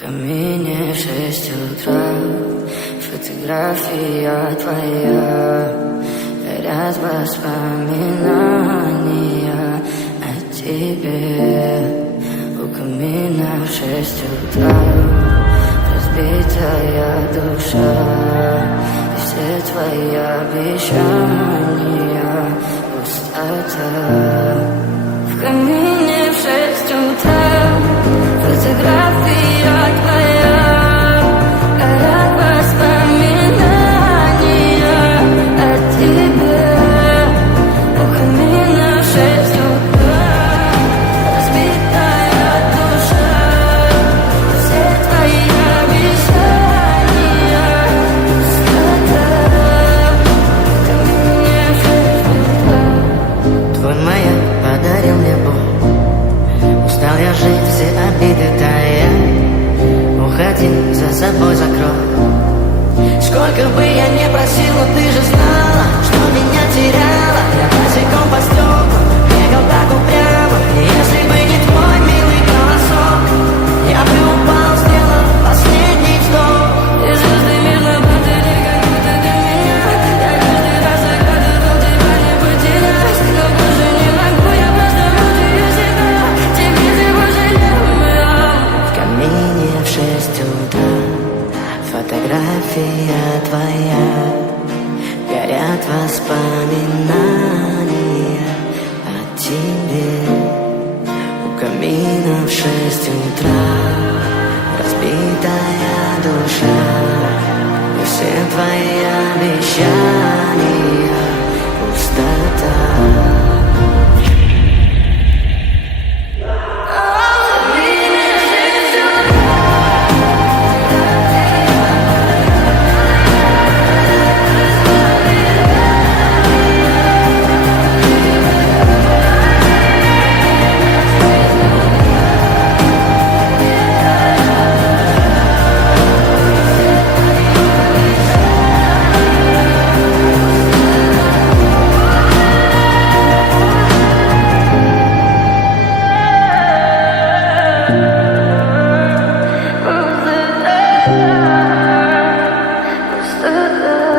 камине 6 утра, фотография твоя, горят воспоминания о тебе. У камина в 6 утра, разбитая душа, и все твои обещания пустота. В камине в 6 утра, фотография твоя, горят воспоминания о тебе. У камина в 6 утра, разбитая душа, все твои обещания пустота. В камине в 6 утра. Твой маяк подарил мне боль. Устал я жить, все обиды тая. Уходи, за собой закрой. Сколько бы я не просил, но ты же знала, что меня теряла. Я босиком по стеклам бегал так упрямо. И если бы не твой милый голосок, я бы упал, сделал последний вздох. И звезды мир наблюдали, как будто ты меня. Я каждый раз загадывал тебя не потерять, но больше не могу, я просто мучаю себя. Теперь ты пожалел меня. В камине в 6 утра, фотография твоя, горят воспоминания о тебе. У камина в 6 утра, разбитая душа, и все твои обещания пустота. Пустота.